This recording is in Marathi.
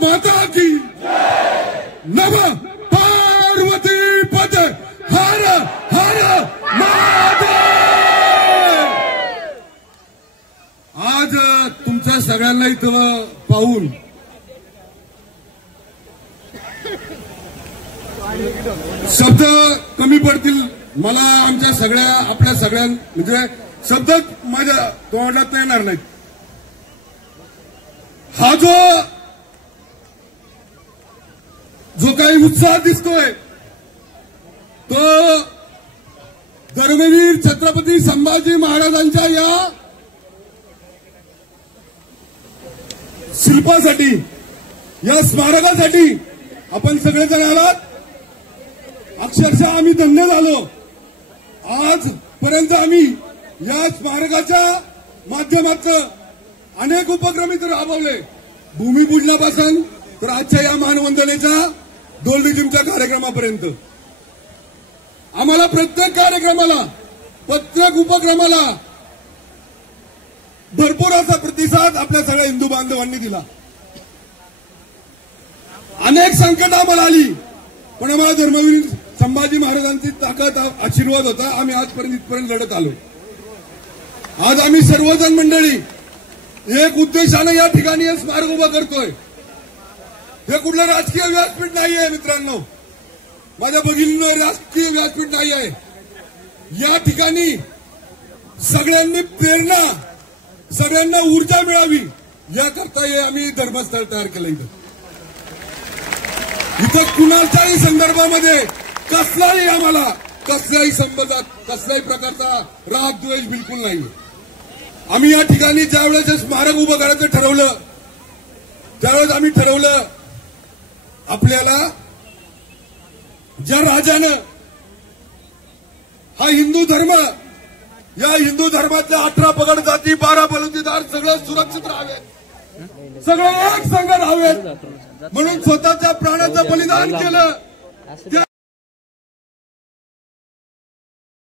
माता की नम पार्वती पते हर हर महादेव। आज तुमच्या सगळ्यांना इथं पाहून शब्द कमी पडतील मला, आमच्या सगळ्या आपल्या सगळ्या म्हणजे शब्द माझ्या तोंडात येणार नाहीत। हा जो काही उत्साह दिसतोय तो धर्मवीर छत्रपती संभाजी महाराजांच्या या शिल्पासाठी, या स्मारकासाठी आपण सगळेजण आलात। अक्षरशः आम्ही धन्य झालो। आजपर्यंत आम्ही या स्मारकाच्या माध्यमातून अनेक उपक्रम इथे राबवले, भूमिपूजनापासून तर आजच्या या मानवंदनेच्या डोलरिजिमच्या कार्यक्रमापर्यंत। आम्हाला प्रत्येक कार्यक्रमाला, प्रत्येक उपक्रमाला भरपूर असा प्रतिसाद आपल्या सगळ्या हिंदू बांधवांनी दिला। अनेक संकट आम्हाला आली, पण आम्हाला धर्मवीर संभाजी महाराजांची ताकद, आशीर्वाद होता। आम्ही आजपर्यंत इथपर्यंत लढत आलो। आज आम्ही सर्वजण मंडळी एक उद्देशाने या ठिकाणी हे स्मारक उभं करतोय। हे कुठलं राजकीय व्यासपीठ नाहीये मित्रांनो, माझ्या भगिनींनो, राजकीय व्यासपीठ नाही आहे। या ठिकाणी सगळ्यांनी प्रेरणा, सगळ्यांना ऊर्जा मिळावी याकरता हे आम्ही धर्मस्थळ तयार केलं। इथं कुणाच्याही संदर्भामध्ये कसल्याही संबंधात कसल्याही प्रकारचा राग द्वेष बिलकुल नाही। आम्ही या ठिकाणी ज्यावेळेस स्मारक उभं करायचं ठरवलं, त्यावेळेस आम्ही ठरवलं आपल्याला ज्या राजानं हा हिंदू धर्म, या हिंदू धर्मातल्या 18 पगड जाती, 12 बलुतेदार सगळं सुरक्षित राहावे, सगळे एक संघ राहावेत म्हणून स्वतःच्या प्राणाचं बलिदान केलं।